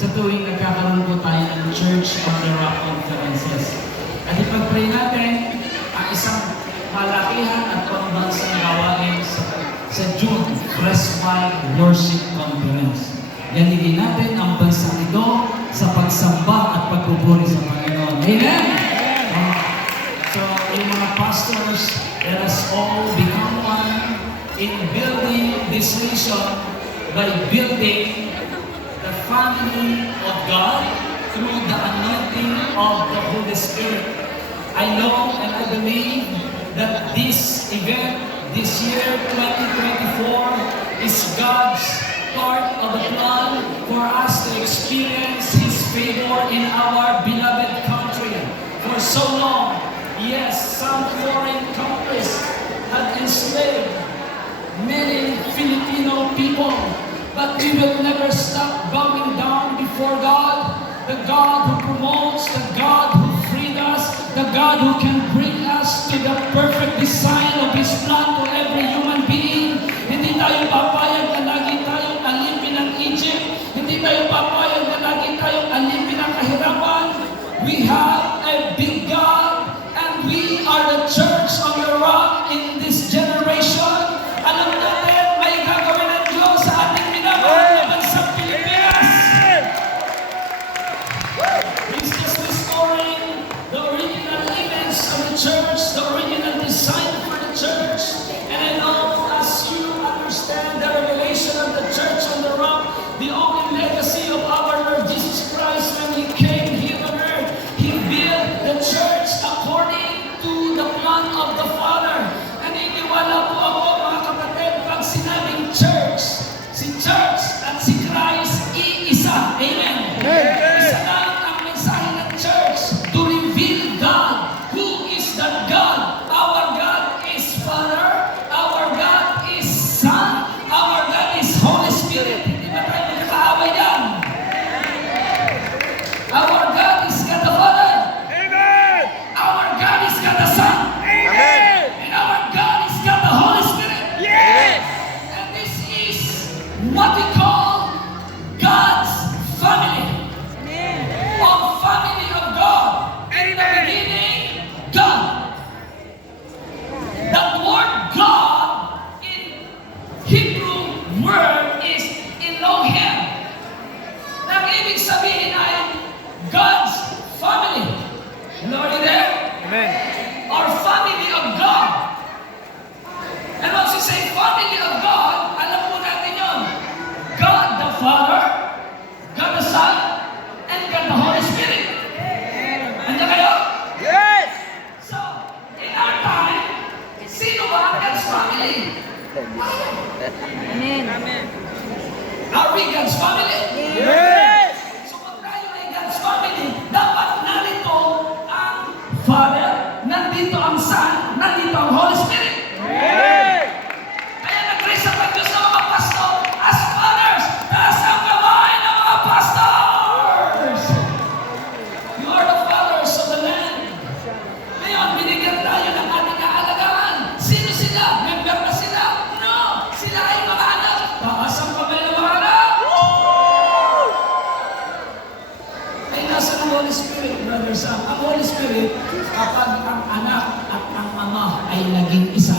sa tuwing nagkakaroon po tayo ng Church on the Rock conferences. At ipag-pray natin ang isang malakihan at pambansang gawain sa June Presbyterian Worship Conference. Ganigin natin ang bansang ito sa pagsamba at pagpupuri sa Panginoon. Amen? So, yung mga pastors, let us all become one in building this nation by building the family of God through the anointing of the Holy Spirit. I know and I believe that this event, this year, 2024, is God's part of the plan for us to experience His favor in our beloved country. For so long, yes, some foreign countries have enslaved many Filipino people, but we will never stop bowing down before God, the God who promotes, the God who freed us, the God who can bring us to the perfect design of His plan to every human being. Hindi tayo papayag na lagi tayong alipin ng Egypt. Hindi tayo papayag na lagi tayong alipin ng kahirapan. We have a big God, and we are the church on the rock in this generation. Alam natin, may gagawin ng Diyos sa ating minamahal na bansang Pilipinas. He's just restoring the original image of the church, the original design for the church. And I know as you understand the revelation of the church on the rock, the only legacy of our Lord Jesus Christ when He came here on earth, He built the church according to the plan of the Father. Naniniwala po ako, mga kapatid, pag sinabing church, si church at si Christ, iisa. Amen. Isa lang ang mensahe ng church, to reveal God. Who is that God? Our God is Father, our God is Son, our God is Holy Spirit. Hindi ba tayo magkakaaway yan? Our God is God the Father. Amen. Our God is God the Son. Amen. And our God is God the Holy Spirit. Yes. And this is what we call God's family. Or family of God. In the Amen. beginning, God. The word God in Hebrew word is Elohim. Ang ibig sabihin ay God's family. Hello, are you there? Amen. Or family of God. And once you say family of God, alam po natin yun. God the Father, God the Son, and God the Holy Spirit. Andiyan kayo? Yes. So, in our time, sino ba ang God's family? Amen. Are we God's family? Yes. So, pag tayo ay God's family, dapat narito ang Father, nandito ang Son, nandito ang Holy Spirit. Amen. Kaya nag-raise up ang Diyos ng mga pastor as fathers. Taas ang kamay ng mga pastors. You are the fathers of the land. Ngayon, binigyan tayo ng ating kaalagaan. Sino sila? Member na sila? No! Sila ay mga anak. Taas ang kamay ng mga anak. Ay nasa ng Holy Spirit, Brother Sam. Ang Holy Spirit, kapag ang anak at ang ama ay naging isa,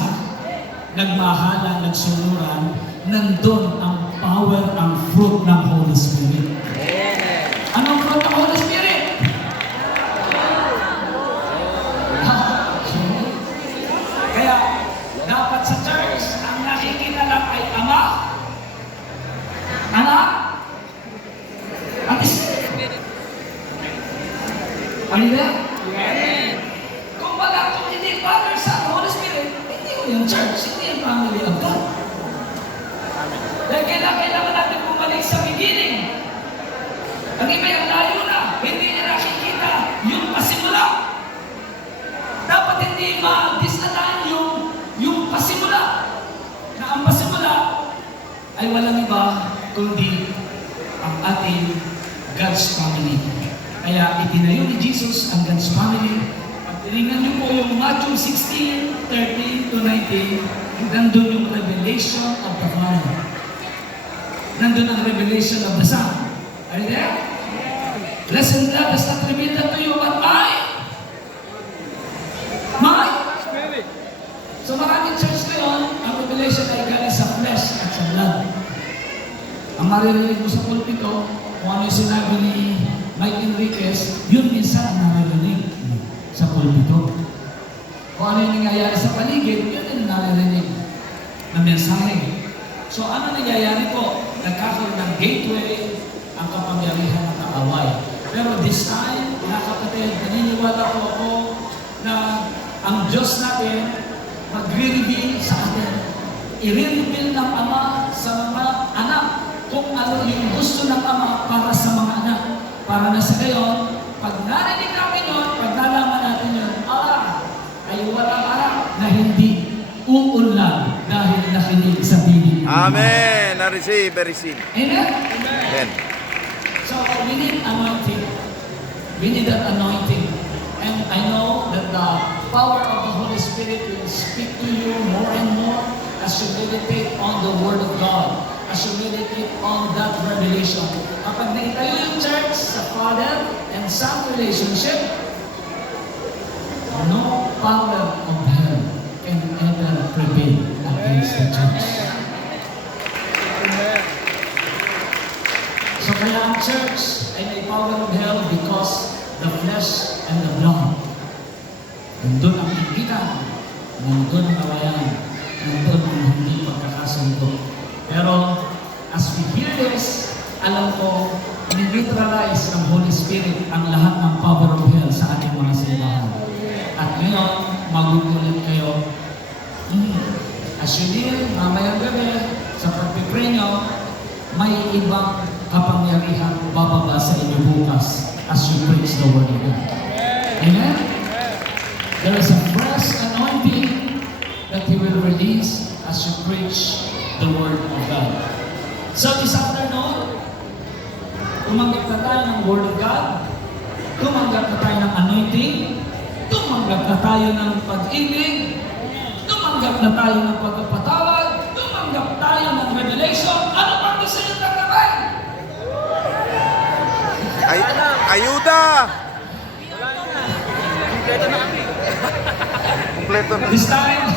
nagmahala, nagsunuran, nandun ang power, ang fruit ng Holy Spirit. Anong fruit ng Holy Spirit? Kaya, dapat sa church, ang nakikita lang ay ama, anak, at Spirit. Are you there? Kung baga, kung hindi Father, Son, Holy Spirit, hindi ko yung church, hindi yung family of God. Dahil kailangan natin bumalik sa beginning. Ang iba yung layo na, hindi niya nakikita yung pasimula. Dapat hindi ma-disalan yung pasimula. Na ang pasimula ay walang iba kundi ang ating God's family. Kaya itinayo ni Jesus ang God's family. Pag tinignan niyo po yung Matthew 16, 13 to 19, nandun yung revelation of the Father. Nandun ang revelation of the Son. Are you there? Flesh and blood has not revealed that to you, but my. Spirit. So maraming church ngayon, ang revelation ay galing sa flesh at sa blood. Ang maririnig mo sa pulpito, kung ano yung sinabi ni Mike Enriquez, yun minsan ang naririnig sa pulpito. Kung ano yung nangyayari sa paligid, yun yung naririnig na mensahe. So ano nangyayari po? Nagkakaroon ng gateway ang kapangyarihan ng kaaway. Pero this time, mga kapatid, naniniwala po ako na ang Diyos natin magre-reveal sa atin. I-reveal ng Ama sa mga anak kung ano yung gusto ng Ama para sa mga anak. Para na sa gayon, pag narinig namin yun, pag nalaman natin yun, ay walang anak na hindi uunlad dahil nakinig sa bibig. Amen. I receive. Amen? Amen. So we need anointing. We need that anointing. And I know that the power of the Holy Spirit will speak to you more and more as you meditate on the Word of God, as you meditate on that revelation. Kapag naitayo yung church sa Father and Son relationship, no power of hell can ever prevail against the church. Amen. So kaya ang church ay may power of hell because the flesh and the blood. Nandun ang igitan, nandun ang kawayan, nandun ang hindi pagkakasundo. Pero as we hear this, alam ko, ni-neutralize ng Holy Spirit ang lahat ng power of hell sa ating mga simbahan. At ngayon, magugulit kayo. As you hear, mamayang gabi, sa pagpipray nyo, may ibang kapangyarihan bababa sa inyo bukas as you preach the Word of God. Amen? There is a fresh anointing that He will release as you preach the Word of God. So this afternoon, tumanggap na tayo ng Word of God, tumanggap na tayo ng anointing, tumanggap na tayo ng pag-ibig, tumanggap na tayo ng pagpapatawad, tumanggap tayo ng revelation. Ano pang gusto nyo tanggapin? Ayuda. Kompleto na. This time,